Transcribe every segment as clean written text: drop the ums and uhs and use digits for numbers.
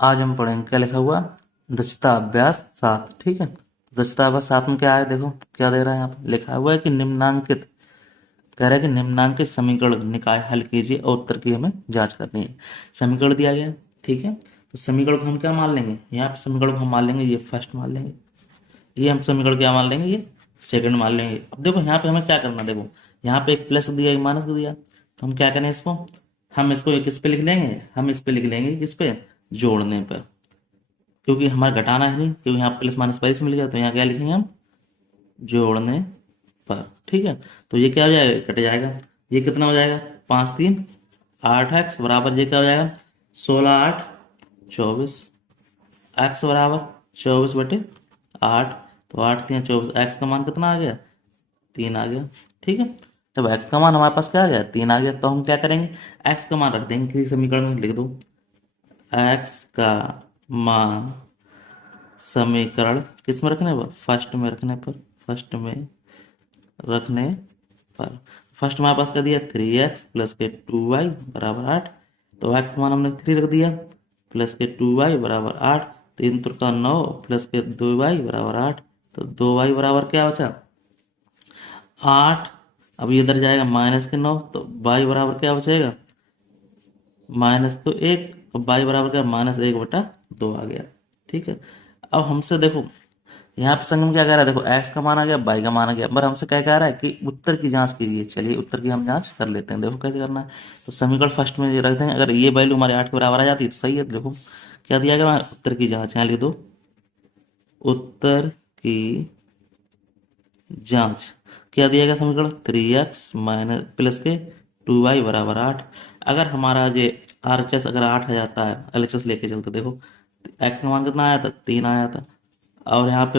आज हम पढ़ेंगे क्या लिखा हुआ, दक्षता अभ्यास 7। ठीक है, दक्षता अभ्यास 7 में क्या है, देखो क्या दे रहा है। यहाँ पे लिखा हुआ है कि निम्नांकित, कह रहा है कि निम्नांकित समीकरण निकाय हल कीजिए और उत्तर की हमें जांच करनी है। समीकरण दिया गया है, ठीक है। तो समीकरण को हम क्या मान लेंगे, यहाँ पे समीकरण को हम मान लेंगे ये फर्स्ट मान लेंगे, ये हम समीकरण क्या मान लेंगे, ये सेकंड मान लेंगे। अब देखो यहाँ पे हमें क्या करना, देखो यहाँ पे एक प्लस दिया एक माइनस दिया, तो हम क्या करें इसको, हम इसको एक किस पे लिख लेंगे, हम इस पे लिख लेंगे किस पे, जोड़ने पर, क्योंकि हमारा घटाना है नहीं, क्योंकि यहाँ प्लस माइनस पहले से मिल गया, तो यहाँ क्या लिखेंगे हम, जोड़ने पर। ठीक है, तो ये क्या हो जाएगा, कट जाएगा। ये कितना हो जाएगा, 5 3 8 x बराबर, ये क्या हो जाएगा, 16 8 24, एक्स बराबर 24/8। तो 8 3 24, एक्स का मान कितना आ गया, 3 आ गया। ठीक है, जब एक्स का मान हमारे पास क्या आ गया, 3 आ गया, तो हम क्या करेंगे, एक्स का मान रख देंगे किसी समीकरण में, लिख दो एक्स का मान समीकरण किस में रखने पर, फर्स्ट में रखने पर, फर्स्ट में रखने पर। फर्स्ट हमारे पास कर दिया 3x प्लस के 2y बराबर 8, तो एक्स का मान हमने 3 रख दिया, प्लस के 2y बराबर 8, 3 3 9 प्लस के 2y बराबर 8, तो 2y बराबर क्या बचा, 8। अब ये इधर जाएगा माइनस के 9, तो y बराबर क्या बचेगा, माइनस तो 1, और y बराबर क्या, -1/2 आ गया। ठीक है, अब हमसे देखो यहाँ पे संगम क्या कह रहा है, देखो x का मान आ गया, y का मान आ गया, पर हमसे क्या कह रहा है कि उत्तर की जांच कीजिए। चलिए उत्तर की हम जांच कर लेते हैं, देखो कैसे करना है। तो समीकरण फर्स्ट में ये रख देंगे, अगर ये वैल्यू हमारे 8 के बराबर आ जाती है तो सही है। तो देखो क्या दिया गया, उत्तर की जांच यहाँ लिख दो, उत्तर की जांच क्या दिया गया, समीकरण 3x माइनस प्लस के 2y बराबर 8। अगर हमारा ये RHS अगर 8 आ जाता है, LHS लेके चलते, देखो x का मान कितना आया था, 3 आया था, और यहाँ पे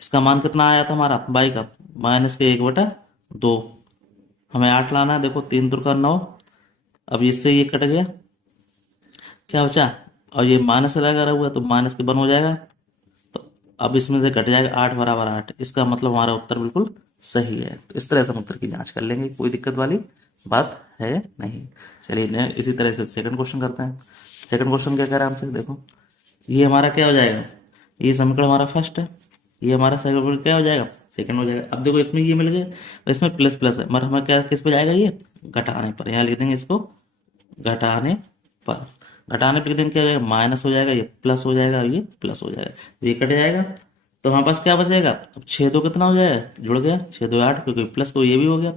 इसका मान कितना आया था हमारा y का, -1/2। हमें 8 लाना है, देखो 3 3 9, अब इससे ये कट गया, क्या बचा, और ये माइनस लगा हुआ तो माइनस के 1 हो जाएगा, तो अब इसमें से घट जाएगा 8 बराबर 8, इसका मतलब हमारा उत्तर बिल्कुल सही है। तो इस तरह से हम उत्तर की जांच कर लेंगे, कोई दिक्कत वाली बात है नहीं। चलिए इसी तरह से सेकंड क्वेश्चन करते हैं। सेकंड क्वेश्चन क्या कह रहा है हमसे, देखो ये हमारा क्या हो जाएगा, ये समीकरण हमारा फर्स्ट है, ये हमारा समीकरण क्या हो जाएगा, सेकंड हो जाएगा। अब देखो इसमें ये मिल गया, इसमें प्लस प्लस है, मगर हमें क्या किस पे जाएगा, ये घटाने पर, यहाँ लिख देंगे इसको घटाने पर। घटाने पर दिन क्या हो जाएगा, माइनस हो जाएगा, ये प्लस हो जाएगा, ये प्लस हो जाएगा, ये कट जाएगा, तो हमारे पास क्या बचेगा, अब 6 2 कितना हो जाएगा, जुड़ गया, 6 2 8, क्योंकि प्लस तो ये भी हो गया।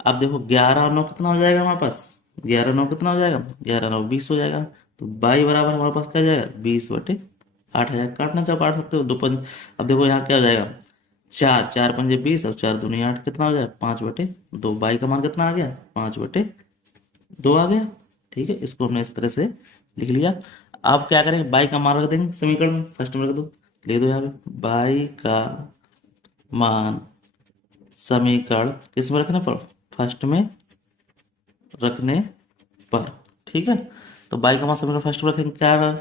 अब देखो 11 और 9 कितना हो जाएगा हमारे पास, 11 9 कितना हो जाएगा, 11 9 20 हो जाएगा। तो बाई बराबर हमारे पास क्या हो जाएगा, 20/8 आ जाएगा। काटना चाहो काट सकते हो, 2 5। अब देखो यहाँ क्या हो जाएगा, 4 4 पंजे 20 और 4 दूनी 8, कितना हो जाएगा, 5/2। बाई का मान कितना आ गया, 5/2 आ गया। ठीक है, इसको हमने इस तरह से लिख लिया। अब क्या करेंगे, बाई का मान रख देंगे समीकरण में, फर्स्ट में रख दो, ले दो यहाँ पे बाई का मान समीकरण किस में रखने पर, फर्स्ट में रखने पर। ठीक है, तो बाई का मान समीकरण फर्स्ट में रखेंगे, क्या है,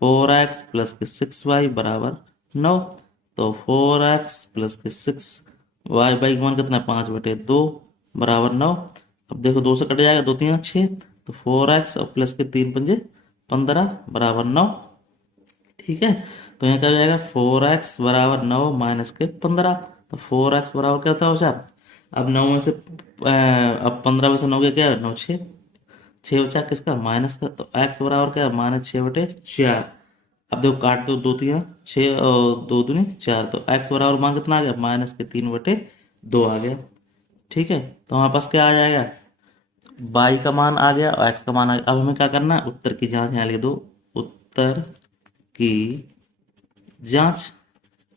4x प्लस के 6y बराबर 9। तो 4x प्लस के 6y, बाई का मान कितना है, 5/2 बराबर 9। अब देखो 2 से कट जाएगा, 2 3 6, तो 4x और प्लस के 3 पंजे 15 बराबर 9। ठीक है, तो यहाँ क्या हो जाएगा, 4x बराबर 9 माइनस के 15, तो 4x बराबर क्या होता है बच्चा, अब 9 में से अब 15 में से 9 गया, क्या है 9 6, 6 बचा किसका, माइनस का, तो x बराबर क्या है, -6/4। अब देखो काट दो, 2 3 6 और 2 दूनी 4, तो x बराबर मान कितना आ गया, -3/2 आ गया। ठीक है, तो हमारे पास क्या आ जाएगा, बाई का मान आ गया और एक्स का मान आ गया। अब हमें क्या करना है, उत्तर की जांच यहाँ लिख दो, उत्तर की जांच।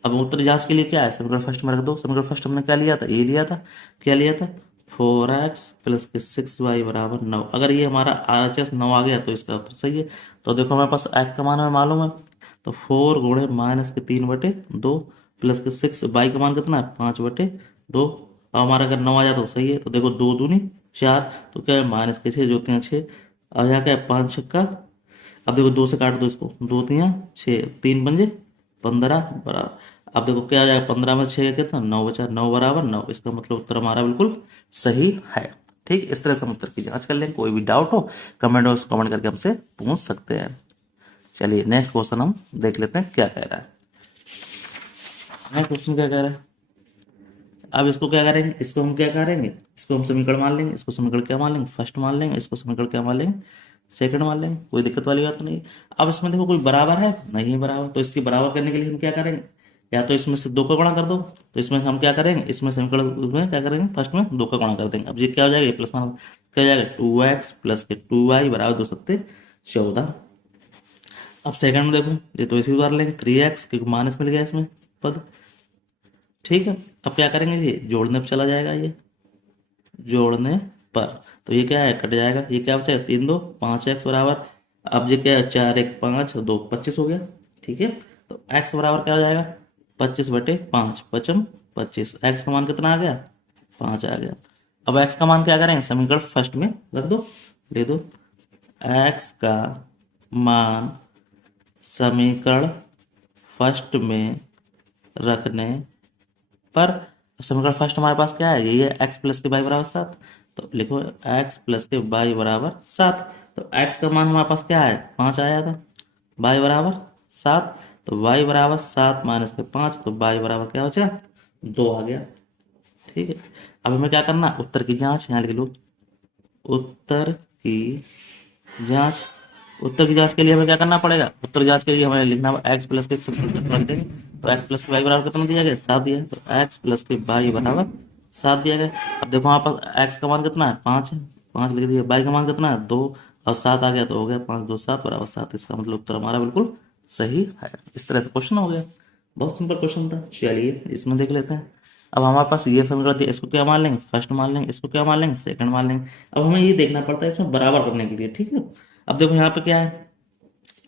अब उत्तर जांच के लिए क्या है, समीकरण फर्स्ट में रख दो, समीकरण फर्स्ट हमने क्या लिया था, ए लिया था, क्या लिया था, 4x प्लस के 6y बराबर 9। अगर ये हमारा RHS 9 आ गया तो इसका उत्तर सही है। तो देखो हमारे पास x का मान हमें मालूम है, तो 4 गुणे -3/2 प्लस के 6, बाई का मान कितना है, 5/2। और हमारा अगर 9 आ जाए तो सही है। तो देखो 2 दूनी 4, तो क्या है -6 जो 3 6, और यहाँ क्या है 5 6। अब देखो 2 से काट दो इसको, 2 3 6, 3 पंजे 15 बराबर। अब देखो क्या आ जाएगा, 15 में 6 कितना, 9 बचा, 9 बराबर 9, इसका मतलब उत्तर हमारा बिल्कुल सही है। ठीक, इस तरह से हम उत्तर की जांच कर लेंगे। कोई भी डाउट हो कमेंट बॉक्स कमेंट करके हमसे पूछ सकते हैं। चलिए नेक्स्ट क्वेश्चन हम देख लेते हैं क्या कह रहा है। नेक्स्ट क्वेश्चन क्या कह रहा है, अब इसको क्या करेंगे, इसको हम क्या करेंगे, इसको हम समीकरण मान लेंगे, इसको समीकरण क्या मान लेंगे, फर्स्ट मान लेंगे, इसको समीकरण क्या मान लेंगे, सेकंड मान लेंगे, कोई दिक्कत वाली बात नहीं। अब इसमें देखो कोई बराबर है नहीं बराबर, तो इसकी बराबर करने के लिए हम क्या करेंगे, या तो इसमें से 2 का गुणा कर दो, तो इसमें हम क्या करेंगे, इसमें समीकरण में क्या करेंगे, फर्स्ट में 2 का गुणा कर देंगे। अब ये क्या हो जाएगा, प्लस मान क्या हो जाएगा, 2x प्लस के 2y बराबर 2 सत्ते 14। अब सेकंड में देखो, ये तो इसी उतार लेंगे 3x, क्योंकि माइनस मिल गया इसमें पद, ठीक है। अब क्या करेंगे, ये जोड़ने पर चला जाएगा, ये जोड़ने पर, तो ये क्या है, कट जाएगा, ये क्या बचा, 3 2 5x बराबर, अब ये क्या है, 4 1 5 2 25 हो गया, ठीक है। तो x बराबर क्या हो जाएगा, 25/5 पचम 25, x का मान कितना आ गया, 5 आ गया। अब x का मान क्या करेंगे, समीकरण फर्स्ट में रख दो, ले दो, x का मान समीकरण फर्स्ट में रखने पर, समीकरण फर्स्ट हमारे पास क्या है, यही है, x प्लस के वाई बराबर 7, तो लिखो x प्लस के वाई बराबर 7। तो x का मान हमारे पास क्या है, 5 आया था, y बराबर 7, तो y बराबर 7 माइनस के 5, तो y बराबर क्या बचा, 2 आ गया, ठीक है। अब हमें क्या करना, उत्तर की जांच, यहाँ लिख लो उत्तर की जांच। उत्तर की जांच के लिए हमें क्या करना पड़ेगा, उत्तर की जांच के लिए हमें लिखना x प्लस के रख देंगे, तो x प्लस के वाई बराबर कितना दिया गया, 7 दिया है, तो x प्लस के वाई बराबर 7 दिया गया। अब देखो वहाँ पर x का मान कितना है, 5 है, 5 लिख दिया, y का मान कितना है, 2, और 7 आ गया, तो हो गया 5 2 7 बराबर 7, इसका मतलब उत्तर हमारा बिल्कुल सही है। इस तरह से क्वेश्चन हो गया, बहुत सिंपल क्वेश्चन था। चलिए इसमें देख लेते हैं। अब हमारे पास ये समीकरण दिया, इसको क्या मान लेंगे, फर्स्ट मान लेंगे, इसको क्या मान लेंगे, सेकंड मान लेंगे। अब हमें ये देखना पड़ता है इसमें बराबर करने के लिए, ठीक है। अब देखो यहाँ पे क्या है,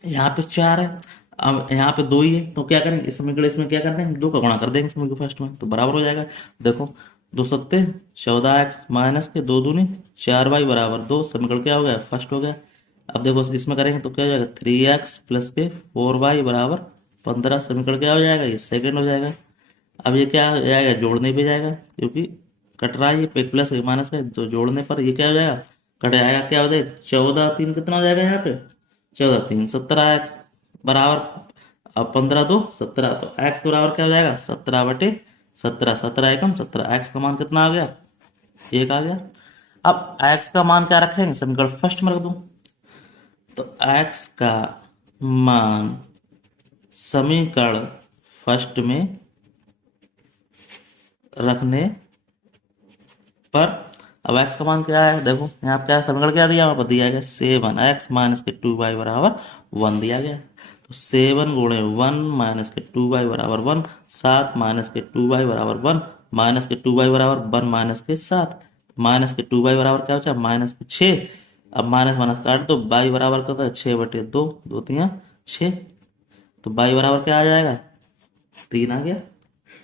यहाँ पे 4 है, अब यहाँ पे 2 ही है, तो क्या करेंगे, इस समीकरण इसमें क्या कर देंगे, 2 का गुणा कर देंगे समीकरण फर्स्ट में, तो बराबर हो जाएगा। देखो 2 सत्ते 14x माइनस के 2 दूनी 4y बराबर 2, समीकरण क्या हो गया, फर्स्ट हो गया। अब देखो इसमें करेंगे तो क्या हो जाएगा, 3x प्लस के 4y बराबर 15, समीकरण क्या हो जाएगा, ये सेकंड हो जाएगा। अब ये क्या हो जाएगा, जोड़ने पे जाएगा, क्योंकि कट रहा है ये, एक प्लस एक माइनस है, तो जोड़ने पर ये क्या हो जाएगा, कट जाएगा, क्या हो जाएगा, 14 3 कितना हो जाएगा, यहाँ पे 14 3 17x बराबर, अब 15 2 17, तो x बराबर क्या हो जाएगा, 17/17, 17 एकम 17, x का मान कितना आ गया, 1 आ गया। अब x का मान क्या रखेंगे, समीकरण फर्स्ट में रख दूं, तो x का मान समीकरण फर्स्ट में रखने पर, अब x का मान क्या है, देखो यहाँ पे क्या है, समीकरण क्या दिया, वहां पर दिया गया 7x माइनस के 2y बराबर 1 दिया गया, तो 7 गुणे 1 माइनस के 2y बराबर 1, 7 माइनस के 2y बराबर 1, माइनस के 2y बराबर 1 माइनस के 7, माइनस के 2y बराबर क्या बचा, माइनस के 6। अब माइनस माइनस काट दो, y बराबर क्या होता है, 6/2, 2 3 6, तो y बराबर क्या आ जाएगा, 3 आ गया,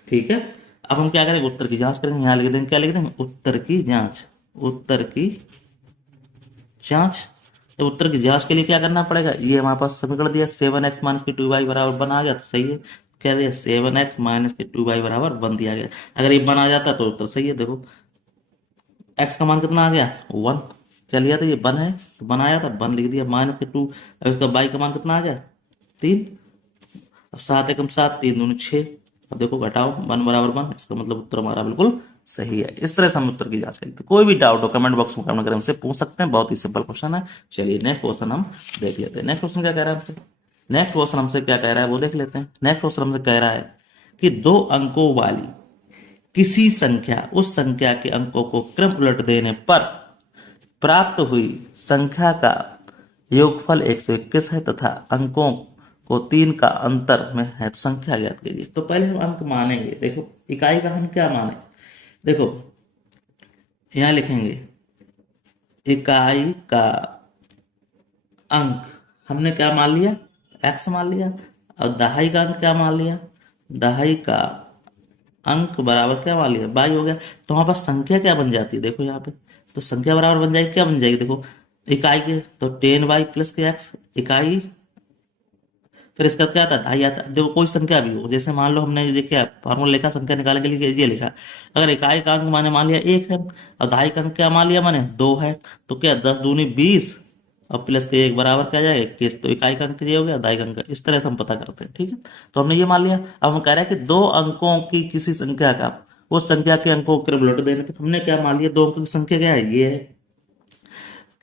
ठीक है। अब हम क्या करेंगे, उत्तर की जांच करेंगे, यहाँ लिख देंगे, क्या लिख देंगे, उत्तर की जांच, उत्तर की जांच। तो उत्तर की जांच के लिए क्या करना पड़ेगा, ये हमारे पास समीकरण दिया 7x माइनस के 2y बराबर 1 आ गया, तो सही है, क्या दिया 7x माइनस के 2y बराबर 1 दिया गया। अगर ये 1 आ जाता तो उत्तर सही है। देखो x का मान कितना आ गया, 1, क्या लिया था, ये 1 है, तो 1 आया था, 1 लिख दिया, माइनस के 2, अब इसका y का मान कितना आ गया, 3, अब 7 एकम 7 3 दूनी 6, अब देखो घटाओ 1 बराबर 1, इसका मतलब उत्तर हमारा बिल्कुल सही है। इस तरह से हम उत्तर की जांच करेंगे। कोई भी डाउट हो कमेंट बॉक्स में कमेंट करके हमसे पूछ सकते हैं, बहुत ही सिंपल क्वेश्चन है। चलिए नेक्स्ट क्वेश्चन हम देख लेते हैं। नेक्स्ट क्वेश्चन क्या कह रहा है हमसे, नेक्स्ट क्वेश्चन हमसे क्या कह रहा है वो देख लेते हैं। नेक्स्ट क्वेश्चन हमसे कह रहा है कि 2 अंकों वाली किसी संख्या, उस संख्या के अंकों को क्रम उलट देने पर प्राप्त हुई संख्या का योगफल 121 है तथा अंकों को 3 का अंतर में है, तो संख्या ज्ञात कीजिए। तो पहले हम अंक मानेंगे, देखो इकाई का हम क्या माने, देखो यहां लिखेंगे इकाई का अंक हमने क्या मान लिया, x मान लिया, और दहाई का अंक क्या मान लिया, दहाई का अंक बराबर क्या मान लिया, y हो गया। तो हमारे पास संख्या क्या बन जाती है, देखो यहाँ पे, तो संख्या बराबर बन जाएगी, क्या बन जाएगी, देखो इकाई के, तो 10y प्लस के x इकाई, फिर इसका क्या आता है, ढाई आता है। देखो कोई संख्या भी हो, जैसे मान लो हमने ये क्या फॉर्मूला लिखा संख्या निकालने के लिए, ये लिखा, अगर इकाई का अंक माने मान लिया 1 है और ढाई का अंक क्या मान लिया माने 2 है, तो क्या 10 दूनी 20 और प्लस के एक बराबर क्या जाएगा 21, तो इकाई का अंक ये हो गया, दाई का अंक। इस तरह से हम पता करते हैं, ठीक है। तो हमने ये मान लिया। अब हम कह रहे हैं कि दो अंकों की किसी संख्या का उस संख्या के अंकों को क्रम उलट देने पे हमने क्या मान लिया, दो अंकों की संख्या क्या है, ये है,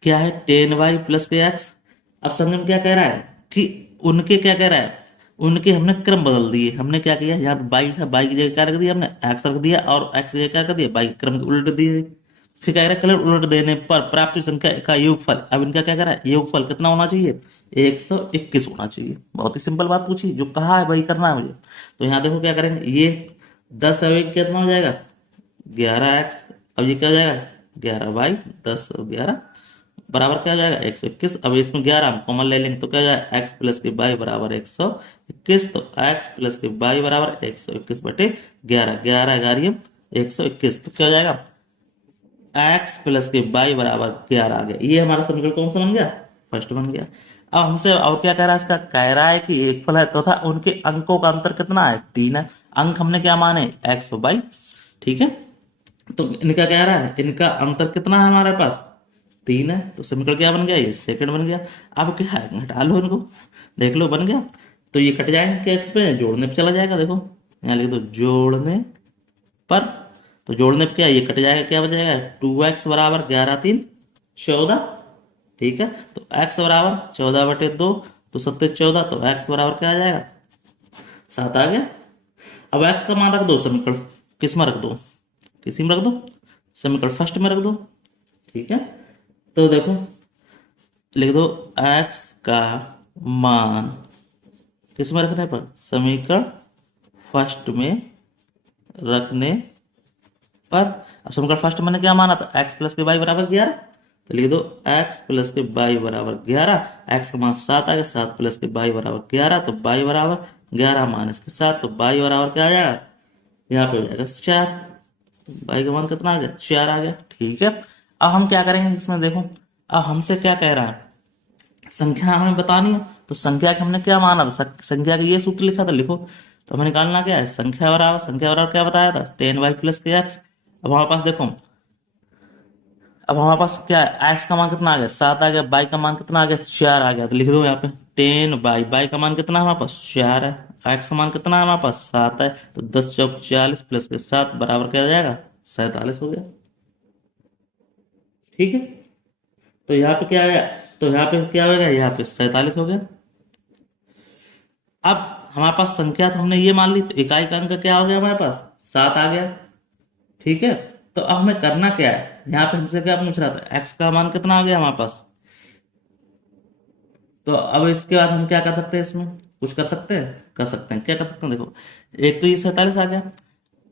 क्या है 10y प्लस के एक्स। अब संगम क्या कह रहा है कि उनके क्या कह रहा है, उनके हमने क्रम बदल दिए। हमने क्या किया, यहाँ पे बाई था, बाई की जगह क्या रख दिया हमने, एक्स रख दिया, और एक्स की जगह क्या कर दिया, बाई क्रम के उलट दिए। फिर क्या कह रहा है, क्रम उलट देने पर प्राप्त हुई संख्या का योगफल। अब इनका क्या कह रहा है, योगफल कितना होना चाहिए, 121 होना चाहिए। बहुत ही सिंपल बात पूछी, जो कहा है वही करना है मुझे। तो यहाँ देखो क्या करेंगे, ये 10 और 1 कितना हो जाएगा, 11x। अब ये क्या हो जाएगा, 11y, 10 और 11 बराबर क्या हो जाएगा 121। अब इसमें 11 हम कॉमन ले लेंगे तो क्या हो जाएगा, x प्लस के बाई बराबर 121। तो x प्लस के बाई बराबर 121 बटे 11, 11 11 121। तो क्या हो जाएगा, x प्लस के बाई बराबर 11 आ गया। ये हमारा समीकरण कौन सा बन गया, फर्स्ट बन गया। अब हमसे और क्या कह रहा है, इसका कह रहा है कि एक फल है तथा उनके अंकों का अंतर कितना है, 3 है। अंक हमने क्या माने, x और y, ठीक है। तो इनका कह रहा है, इनका अंतर कितना है हमारे पास, 3 है। तो समीकरण क्या बन गया, ये सेकंड बन गया। अब क्या है, घटा लो इनको, देख लो बन गया। तो ये कट जाएगा क्या, एक्स पे जोड़ने पे चला जाएगा, देखो यहाँ लिख दो जोड़ने पर। तो जोड़ने पे क्या, ये कट जाएगा, क्या बच जाएगा, 2x बराबर 11 3 14, ठीक है। तो x बराबर 14/2, तो 7 14, तो x बराबर क्या आ जाएगा, 7 आ गया। अब x का मान रख दो समीकरण, किस में रख दो, किसी में रख दो, समीकरण फर्स्ट में रख दो, ठीक है। तो देखो लिख दो x का मान किस में रखने पर, समीकरण फर्स्ट में रखने पर। अब समीकरण फर्स्ट मैंने क्या माना था, x प्लस के बाई बराबर 11। तो लिख दो x प्लस के बाई बराबर 11, x का मान 7 आ गया, 7 प्लस के बाई बराबर 11, तो बाई बराबर 11 माइनस के 7, तो बाई बराबर क्या आ जाएगा, यहाँ पे हो जाएगा 4। तो बाई का मान कितना आ गया, 4 आ गया, ठीक है। अब हम क्या करेंगे इसमें, देखो अब हमसे क्या कह रहा है, संख्या हमें बतानी है। तो संख्या के हमने क्या माना था, संख्या का ये सूत्र लिखा था, लिखो। तो हमें निकालना क्या है, संख्या बराबर क्या बताया था, 10y प्लस के एक्स। अब हमारे पास देखो, अब हमारे पास क्या है, एक्स का मान कितना आ गया, 7 आ गया, बाई का मान कितना आ गया, 4 आ गया। तो लिख दो यहाँ पे 10 बाई का मान कितना है हमारे पास, 4 है। एक्स का मान कितना है हमारे पास, 7 है। तो 10 चौक 40 प्लस के 7 बराबर क्या हो जाएगा, 47 हो गया, ठीक है। तो यहाँ पे क्या आ गया, तो यहाँ पे क्या हो गया, यहाँ पे 47 हो गया। अब हमारे पास संख्या तो हमने ये मान ली, तो इकाई का अंक क्या हो गया हमारे पास, 7 आ गया, ठीक है। तो अब हमें करना क्या है, यहाँ पे हमसे क्या पूछ रहा था, एक्स का मान कितना आ गया हमारे पास। तो अब इसके बाद हम क्या कर सकते हैं, इसमें कुछ कर सकते हैं, क्या कर सकते हैं, देखो एक तो ये 47 आ गया।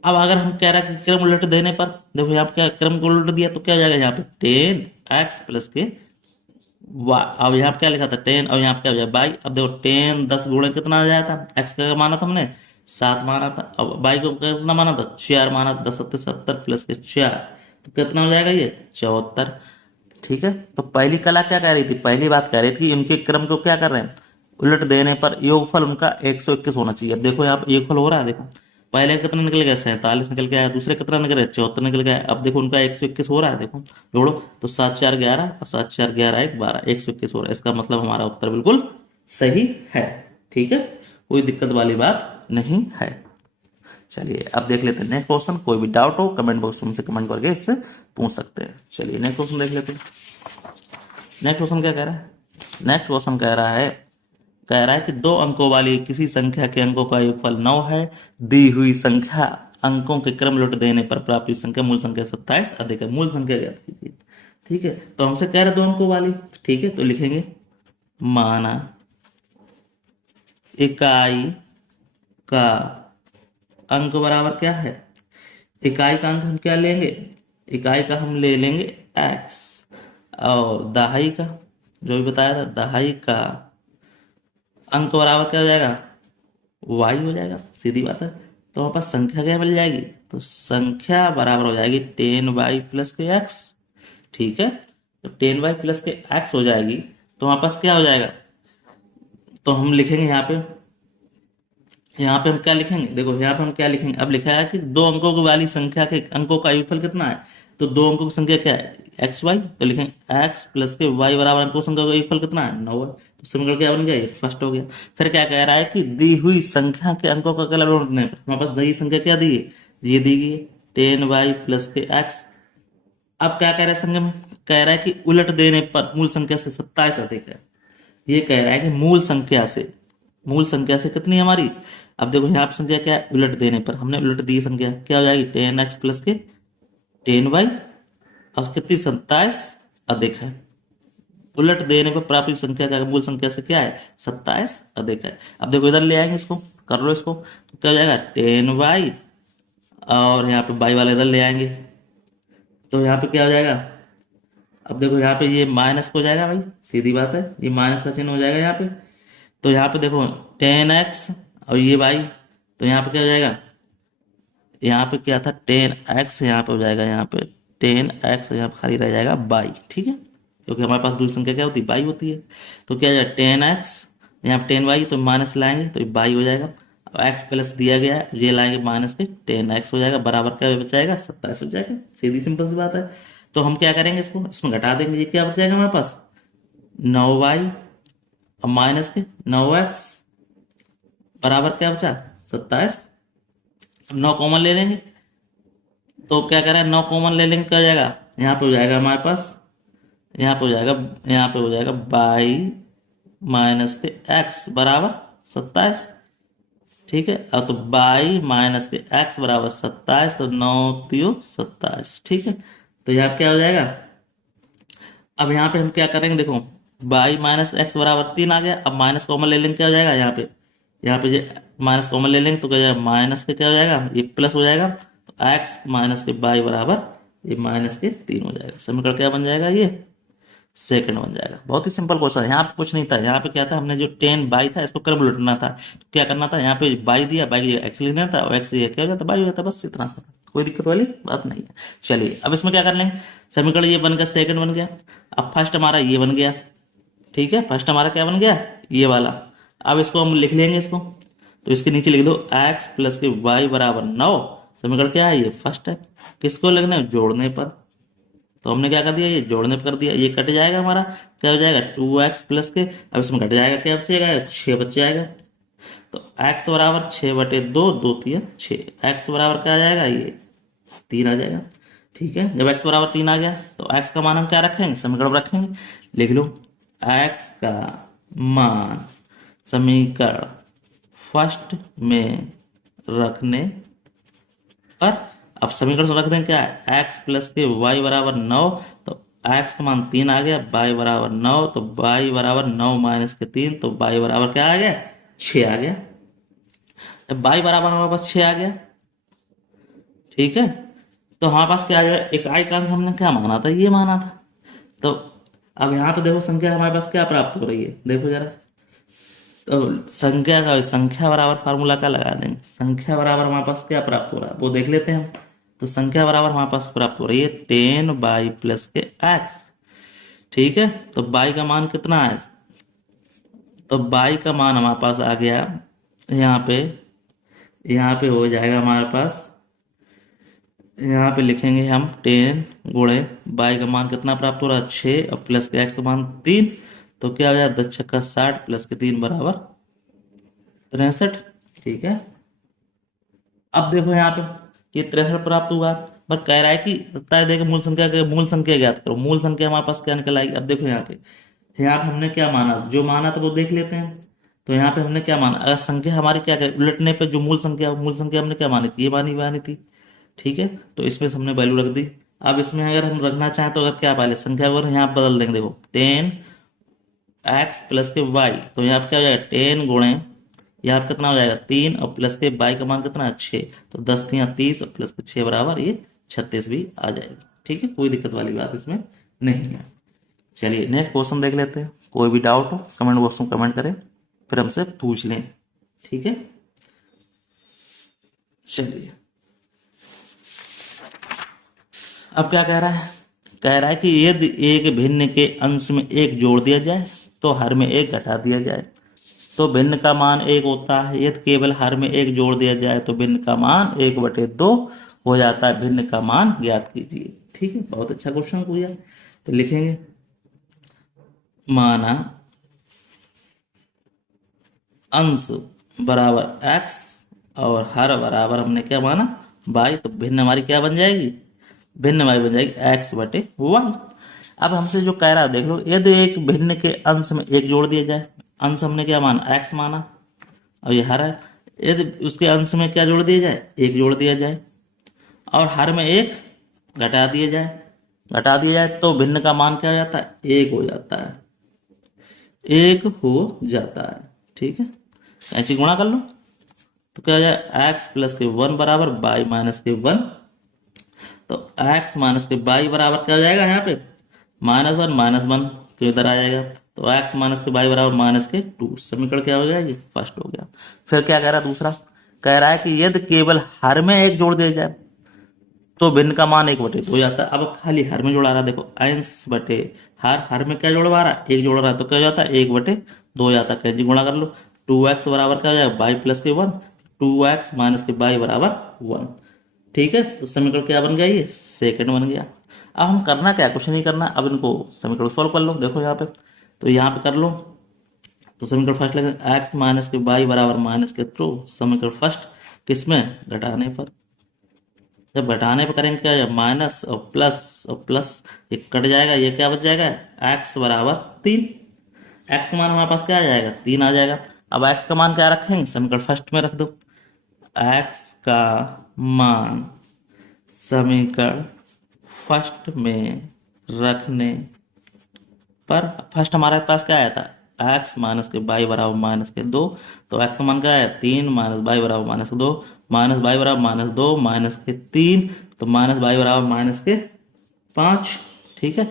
अब अगर हम कह रहा है कि क्रम उलट देने पर, देखो यहाँ पे क्या क्रम को उलट दिया तो क्या हो जाएगा, यहाँ पे 10x प्लस के अब यहाँ पे क्या लिखा था 10, और यहाँ पे क्या हो जाएगा बाई। अब देखो 10 10 गुणे कितना आ जाता, एक्स का माना था हमने 7 माना था, अब बाई को कितना माना था 4 माना था, 10 7 70 प्लस के 4, तो कितना हो जाएगा ये 74, ठीक है। तो पहली कला क्या कह रही थी, पहली बात कह रही थी इनके क्रम को क्या कर रहे हैं, उलट देने पर योगफल उनका 121 होना चाहिए। अब देखो यहाँ पे योगफल हो रहा है, देखो पहले कितना निकल गया 47 निकल गया, दूसरे कितना निकल गया 74 निकल गया। अब देखो उनका 121 हो रहा है, देखो जोड़ो तो 7 4 11 और 7 4 11 1 12, 121 हो रहा है। इसका मतलब हमारा उत्तर बिल्कुल सही है, ठीक है, कोई दिक्कत वाली बात नहीं है। चलिए अब देख लेते हैं नेक्स्ट क्वेश्चन। कोई भी डाउट हो कमेंट बॉक्स में से कमेंट करके इससे पूछ सकते हैं। चलिए नेक्स्ट क्वेश्चन देख लेते हैं। नेक्स्ट क्वेश्चन क्या कह रहा है, नेक्स्ट क्वेश्चन कह रहा है कि दो अंकों वाली किसी संख्या के अंकों का योगफल 9 है। दी हुई संख्या अंकों के क्रम लौट देने पर प्राप्त हुई संख्या मूल संख्या 27 अधिक है। मूल संख्या ज्ञात कीजिए, ठीक है। तो हमसे कह रहे दो अंकों वाली, ठीक है। तो लिखेंगे माना इकाई का अंक बराबर क्या है, इकाई का अंक हम क्या लेंगे, इकाई का हम ले लेंगे x, और दहाई का जो भी बताया था दहाई का अंक बराबर क्या हो जाएगा, y हो जाएगा, सीधी बात है। तो हमारे पास संख्या क्या मिल जाएगी, तो संख्या बराबर हो जाएगी 10y प्लस के x, ठीक है। तो 10y प्लस के x हो जाएगी, तो हमारे पास क्या हो जाएगा, तो हम लिखेंगे यहाँ पे हम क्या लिखेंगे, देखो यहाँ पे हम क्या लिखेंगे, अब लिखा है कि दो अंकों की वाली संख्या के अंकों का योगफल कितना है। तो दो अंकों की संख्या क्या है, एक्स वाई, तो लिखेंगे एक्स प्लस के वाई बराबर अंकों की संख्या का योगफल कितना है, 9 है। तो समीकरण क्या बन गया, ये फर्स्ट हो गया। फिर क्या कह रहा है कि दी हुई संख्या के अंकों का कलर ढूंढने पर हमारे पास दी संख्या क्या दी है, ये दी गई है 10y प्लस के एक्स। अब क्या कह रहा है संज्ञा में, कह रहा है कि उलट देने पर मूल संख्या से 27 अधिक है। ये कह रहा है कि मूल संख्या से कितनी है हमारी। अब देखो यहाँ पे संख्या क्या है, उलट देने पर हमने उलट दी संख्या क्या हो जाएगी, 10x प्लस के 10y और कितनी 27 अधिक है। उलट देने पर प्राप्त हुई संख्या का मूल संख्या से क्या है, 27 अधिक है। अब देखो इधर ले आएंगे इसको, कर लो इसको, तो क्या हो जाएगा 10y और यहाँ पे y वाला इधर ले आएंगे, तो यहाँ पे क्या हो जाएगा, अब देखो यहाँ पे ये माइनस हो जाएगा भाई, सीधी बात है, ये माइनस का चिन्ह हो जाएगा यहाँ पे। तो यहाँ पे देखो 10x और ये y, तो यहाँ पे क्या हो जाएगा, यहाँ पे क्या था 10x, यहाँ पे हो जाएगा यहाँ पे 10x, यहाँ पे खाली रह जाएगा y, ठीक है, क्योंकि हमारे पास दूसरी संख्या क्या होती है, y होती है। तो क्या हो जाएगा 10x, यहाँ पे 10y, तो माइनस लाएंगे तो y हो जाएगा, x प्लस दिया गया है, ये लाएंगे माइनस के 10x हो जाएगा, बराबर क्या बच जाएगा, 27 हो जाएगा। सीधी सिंपल सी बात है। तो हम क्या करेंगे, इसको इसमें घटा देंगे, ये क्या बच जाएगा हमारे पास 9y और माइनस के 9x बराबर क्या बचा 27। 9 कॉमन ले लेंगे, तो क्या करें 9 कॉमन ले लेंगे, क्या हो जाएगा, यहाँ पे हो जाएगा हमारे पास, यहाँ पे हो जाएगा बाई माइनस के एक्स बराबर 27, ठीक है। अब तो बाई माइनस के एक्स बराबर 27, तो 9×3 = 27, ठीक है। तो यहाँ पे क्या हो जाएगा, अब यहाँ पे हम क्या करेंगे, देखो बाई माइनस एक्स बराबर 3 आ गया। अब माइनस कॉमन ले लेंगे, क्या हो जाएगा यहाँ पे ये माइनस कॉमन ले लेंगे, तो क्या हो जाएगा माइनस के क्या हो जाएगा, ये प्लस हो जाएगा, तो एक्स माइनस के बाई बराबर ये माइनस के 3 हो जाएगा। समीकरण क्या बन जाएगा, ये सेकंड बन जाएगा। बहुत ही सिंपल क्वेश्चन है, यहाँ पे कुछ नहीं था, यहाँ पे क्या था, हमने जो 10 बाई था इसको क्रम उलटना था। तो क्या करना था, यहाँ पे बाई दिया, बाई की एक्स लिखना था और एक्स ये क्या हो जाता, बाई हो जाता, बस इतना सा, कोई दिक्कत वाली बात नहीं है। चलिए अब इसमें क्या कर लेंगे, समीकरण ये बन गया, सेकंड बन गया। अब फर्स्ट हमारा ये बन गया, ठीक है, फर्स्ट हमारा क्या बन गया, ये वाला। अब इसको हम लिख लेंगे इसको, तो इसके नीचे लिख दो एक्स प्लस के वाई बराबर 9। समीकरण क्या है, ये फर्स्ट है। किसको लिखना है, जोड़ने पर, तो हमने क्या कर दिया, ये जोड़ने पर कर दिया, ये कट जाएगा हमारा, क्या हो जाएगा 2x प्लस के, अब इसमें घट जाएगा, क्या बचेगा 6 बच जाएगा। तो x बराबर 6/2, 2×3 = 6, x बराबर क्या आ जाएगा, ये 3 आ जाएगा, ठीक है। जब x बराबर 3 आ गया तो x का मान हम क्या रखेंगे, समीकरण में रखेंगे, लिख लो x का मान समीकरण फर्स्ट में रखने पर, अब समीकरण से रख दें क्या है, x प्लस के y बराबर 9, तो x का मान 3 आ गया, y बराबर 9, तो y बराबर 9 माइनस के 3, तो y बराबर क्या आ गया 6 आ गया। जब y बराबर हमारे पास 6 आ गया, ठीक है, तो हमारे पास क्या आ गया, एक i का अंक हमने क्या माना था, ये माना था। तो अब यहाँ पे देखो संख्या हमारे पास क्या प्राप्त हो रही है, देखो जरा, तो संख्या बराबर फार्मूला का लगा देंगे, संख्या बराबर हमारे पास क्या प्राप्त हो रहा है वो देख लेते हैं हम। तो संख्या बराबर हमारे पास प्राप्त हो रही है 10y प्लस के x, ठीक है। तो y का मान कितना है, तो y का मान हमारे पास आ गया, यहाँ पे हो जाएगा हमारे पास, यहाँ पे लिखेंगे हम 10 गुणे y का मान कितना प्राप्त हो रहा है 6 और प्लस के x का मान 3, तो क्या हो जाएगा 10×6 = 60 प्लस के 3 बराबर 63, ठीक है। अब देखो यहाँ पे ये 63 प्राप्त हुआ, पर कह रहा है कि तय देकर मूल संख्या ज्ञात करो। मूल संख्या हमारे पास क्या निकल आएगी, अब देखो यहाँ पे हमने क्या माना, जो माना था वो देख लेते हैं। तो यहाँ पे हमने क्या माना, अगर संख्या हमारी क्या है, उलटने पे जो मूल संख्या हमने क्या मानी थी, ये मानी थी, ठीक है। तो इसमें से हमने वैल्यू रख दी। अब इसमें अगर हम रखना चाहें तो अगर क्या पहले संख्या अगर यहाँ बदल देंगे, देखो 10x प्लस के y, तो यहाँ पे क्या हो जाएगा 10 गुणे यहाँ पे कितना हो जाएगा 3 और प्लस के y का मान कितना है 6, तो 10×3 = 30 और प्लस के 6 बराबर ये 36 भी आ जाएगी, ठीक है। कोई दिक्कत वाली बात इसमें नहीं है। चलिए नेक्स्ट क्वेश्चन देख लेते हैं। कोई भी डाउट हो कमेंट बॉक्स में कमेंट करें, फिर हमसे पूछ लें, ठीक है। चलिए अब क्या कह रहा है कि यदि एक भिन्न के अंश में एक जोड़ दिया जाए तो हर में एक घटा दिया जाए तो भिन्न का मान 1 होता है। यदि केवल हर में एक जोड़ दिया जाए तो भिन्न का मान 1/2 हो जाता है। भिन्न का मान ज्ञात कीजिए। ठीक है, बहुत अच्छा क्वेश्चन पूछा। तो लिखेंगे माना अंश बराबर एक्स और हर बराबर हमने क्या माना वाई, तो भिन्न हमारी क्या बन जाएगी, भिन्न हमारी बन जाएगी एक्स बटे वाई। अब हमसे जो कह रहा है देख लो, यदि एक भिन्न के अंश में एक जोड़ दिया जाए, अंश हमने क्या माना एक्स माना और ये हर है, यदि उसके अंश में क्या जोड़ दिया जाए, एक जोड़ दिया जाए और हर में एक घटा दिया जाए, घटा दिया जाए तो भिन्न का मान क्या हो जाता है, एक हो जाता है, एक हो जाता है। ठीक है, ऐसे गुणा कर लो तो क्या हो जाए एक्स प्लस के वन बराबर बाई माइनस के वन, तो एक्स माइनस के बाई बराबर क्या हो जाएगा यहाँ पे माइनस वन तो इधर आ जाएगा, तो एक्स माइनस के बाई बराबर माइनस के टू, समीकरण क्या हो गया, ये फर्स्ट हो गया। फिर क्या कह रहा है दूसरा, कह रहा है कि यदि केवल हर में एक जोड़ दिया जाए तो भिन्न का मान एक बटे दो हो जाता है। अब खाली हर में जोड़ा रहा, देखो अंश बटे हर में क्या जोड़वा रहा है, एक जोड़ रहा है, तो क्या हो जाता है एक बटे दो हो जाता है। कैंची गुणा कर लो, टू एक्स बराबर क्या हो जाएगा बाई प्लस के वन, टू एक्स माइनस के बाई बराबर वन। ठीक है, तो समीकरण क्या बन गया, ये सेकंड बन गया। अब हम करना क्या, कुछ नहीं करना, अब इनको समीकरण सॉल्व कर लो। देखो यहाँ पे, तो यहाँ पे कर लो, तो समीकरण फर्स्ट लगेगा एक्स माइनस के बाई बराबर माइनस के टू, समीकरण फर्स्ट किसमें घटाने पर, जब घटाने पर करेंगे क्या है माइनस और प्लस ये कट जाएगा, ये क्या बच जाएगा एक्स बराबर तीन, एक्स का मान हमारे पास क्या आ जाएगा तीन आ जाएगा। अब एक्स का मान क्या रखेंगे, समीकरण फर्स्ट में रख दो, एक्स का मान समीकरण फर्स्ट में रखने पर फर्स्ट हमारे पास क्या आया था एक्स माइनस के बाई बराबर माइनस के दो, तो एक्स का मान क्या है तीन माइनस बाई बराबर माइनस के दो, माइनस बाई बराबर माइनस दो माइनस के तीन, तो माइनस बाई बराबर माइनस के पाँच। ठीक है,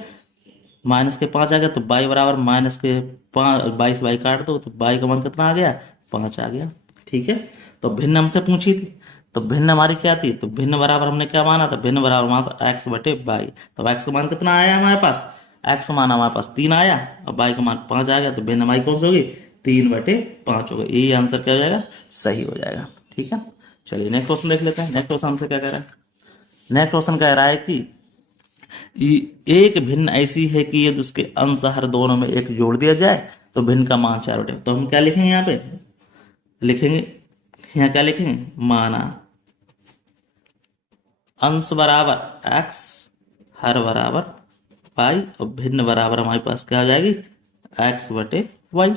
माइनस के पाँच आ गया, तो बाई बराबर माइनस के पाँच, बाईस बाई काट दो तो बाई का मान कितना आ गया पाँच आ गया। ठीक है, तो भिन्न हमसे पूछी थी, तो भिन्न हमारी क्या थी, तो भिन्न बराबर हमने क्या माना था, भिन्न बराबर माना था एक्स बटे बाई, तो एक्स का मान कितना आया हमारे पास, एक्स का मान हमारे पास तीन आया और बाई का मान पाँच आ गया, तो भिन्न हमारी कौन सी होगी तीन बटे पाँच हो गई, यही आंसर क्या हो जाएगा सही हो जाएगा। ठीक है, चलिए नेक्स्ट क्वेश्चन देख लेते हैं। नेक्स्ट क्वेश्चन हमसे क्या कह रहा है, नेक्स्ट क्वेश्चन कह रहा है कि एक भिन्न ऐसी है कि यदि उसके अंश हर दोनों में एक जोड़ दिया जाए तो भिन्न का मान चार बटे, तो हम क्या लिखेंगे यहाँ पे, लिखेंगे यहाँ क्या लिखेंगे माना अंश बराबर एक्स हर बराबर वाई और भिन्न बराबर हमारे पास क्या आ जाएगी एक्स बटे वाई।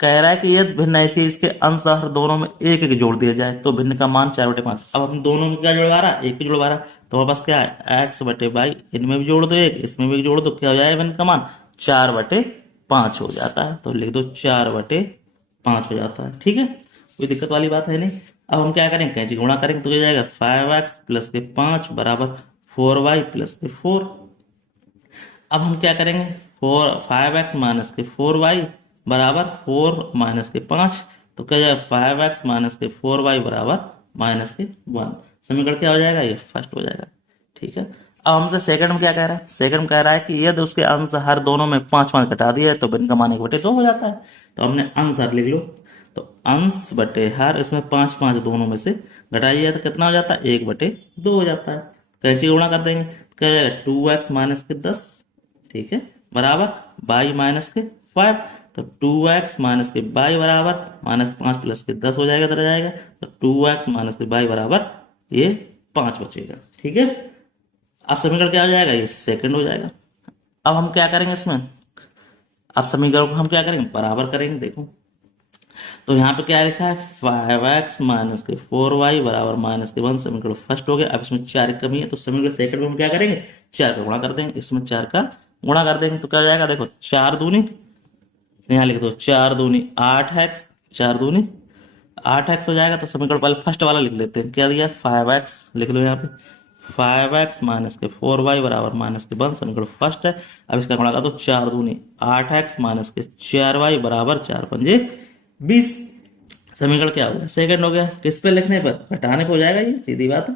कह रहा है कि यदि भिन्न ऐसी है इसके अंश हर दोनों में एक एक जोड़ दिया जाए तो भिन्न का मान चार बटे पाँच। अब हम दोनों में क्या जुड़वा रहा एक ही जुड़वा रहा, तो हमारे पास क्या है एक्स बटे बाई, इनमें भी जोड़ दो एक इसमें भी जोड़ दो, क्या हो जाएगा भिन्न का मान चार बटे पाँच हो जाता है, तो लिख दो चार बटे पाँच हो जाता है। ठीक है, कोई दिक्कत वाली बात है नहीं। अब हम क्या करेंगे कैंची गुणा करेंगे तो क्या जाएगा फाइव एक्स प्लस के पाँच बराबर फोर वाई प्लस के फोर। अब हम क्या करेंगे फोर फाइव एक्स माइनस के फोर वाई बराबर फोर माइनस के पाँच, तो क्या जाएगा फाइव एक्स माइनस के फोर वाई बराबर माइनस के वन, समीकरण क्या हो जाएगा ये फर्स्ट हो जाएगा। ठीक है, अब हमसे सेकंड में क्या कह रहा है, सेकंड में कह रहा है कि यदि उसके अंश हर दोनों में पाँच पाँच घटा दिया है तो भिन्न का मान एक बटे दो हो जाता है, तो हमने अंश हर लिख लो, तो अंश बटे हर इसमें पाँच पाँच दोनों में से घटाइए तो कितना हो जाता है एक बटे दो हो जाता है, कैंची गुणा कर देंगे क्या हो जाएगा टू एक्स माइनस के दस, ठीक है बराबर बाई माइनस के फाइव, तो टू एक्स माइनस के बाई बराबर माइनस पाँच प्लस के दस हो जाएगा, इधर आ जाएगा तो टू एक्स माइनस के बाई बराबर ये पाँच बचेगा। ठीक है, अब समीकरण क्या हो जाएगा ये सेकंड हो जाएगा। अब हम क्या करेंगे इसमें, अब समीकरण को हम क्या करेंगे बराबर करेंगे, देखो तो यहाँ पे क्या लिखा है फाइव एक्स माइनस के फोर वाई बराबर माइनस के वन, समीकरण फर्स्ट हो गया। अब इसमें चार की कमी है तो समीकरण सेकंड में हम क्या करेंगे चार का गुणा कर देंगे, इसमें चार का गुणा कर देंगे तो क्या हो जाएगा देखो चार दूनी, यहाँ लिख दो चार दूनी आठ एक्स, चार दूनी आठ एक्स हो जाएगा, तो समीकरण पहले फर्स्ट वाला लिख लेते हैं, क्या दिया फाइव एक्स लिख लो यहाँ पे फाइव एक्स माइनस के फोर वाई बराबर माइनस के वन, समीकरण फर्स्ट है। अब इसका गुणा कर दो चार दूनी आठ एक्स माइनस के चार वाई बराबर चार पंजे बीस, समीकरण क्या हो गया सेकंड हो गया। किस पे लिखने पर घटाने पर हो जाएगा ये सीधी बात है।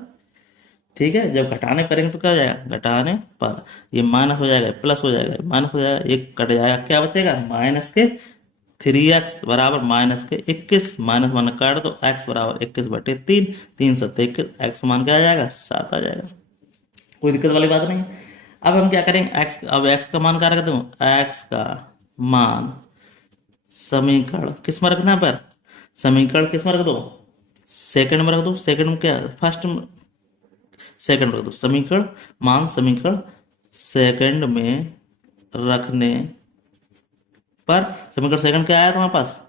ठीक है, जब घटाने करेंगे तो क्या हो जाएगा घटाने पर ये माइनस हो जाएगा प्लस हो जाएगा माइनस हो जाएगा एक कट जाएगा, क्या बचेगा माइनस के थ्री एक्स बराबर माइनस के इक्कीस, माइनस वन काट दो एक्स बराबर इक्कीस बटे तीन, तीन सत्ते इक्कीस, एक्स मान क्या आ जाएगा सात आ जाएगा। कोई दिक्कत वाली बात नहीं। अब हम क्या करेंगे, एक्स, अब एक्स का मान क्या रख दूँ, एक्स का मान समीकरण किस में रखना है, पर समीकरण किस में रख दो, सेकंड में रख दो। सेकंड में क्या, फर्स्ट में, सेकंड में रख दो। समीकरण मान समीकरण सेकंड में रखने पर समीकरण सेकंड क्या आया तुम्हारे पास,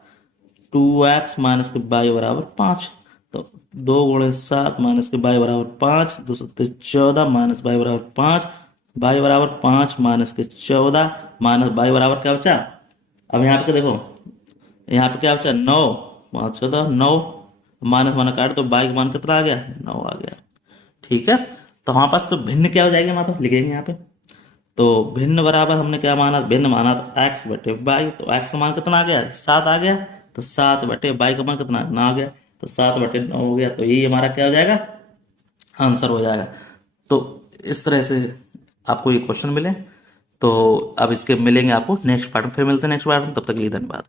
2x माइनस के बाई बराबर 5। तो 2 × 7 माइनस के बाई बराबर 5, 2 × 7 = 14 माइनस बाई बराबर 5, बाई बराबर 5 माइनस के 14 माइनस बाई बराबर क्या बचा। अब यहाँ पे देखो, यहाँ पे क्या बचा, 9, 5 × 14 9, माइनस माइनस काट तो बाई का मान कितना आ गया, 9 आ गया। ठीक है, तो हमारे पास तो भिन्न क्या हो जाएगी, हमारे पास लिखेंगे यहाँ पे। तो भिन्न बराबर हमने क्या माना, भिन्न माना तो एक्स बटे बाई। तो एक्स का मान कितना आ गया, 7 आ गया। तो 7 बटे बाई का मान कितना, 9 आ गया। तो 7 बटे 9 हो गया। तो ये हमारा क्या हो जाएगा, आंसर हो जाएगा। तो इस तरह से आपको ये क्वेश्चन मिले। तो अब इसके मिलेंगे आपको नेक्स्ट पार्ट में, फिर मिलते हैं नेक्स्ट पार्ट में। तब तक के लिए धन्यवाद।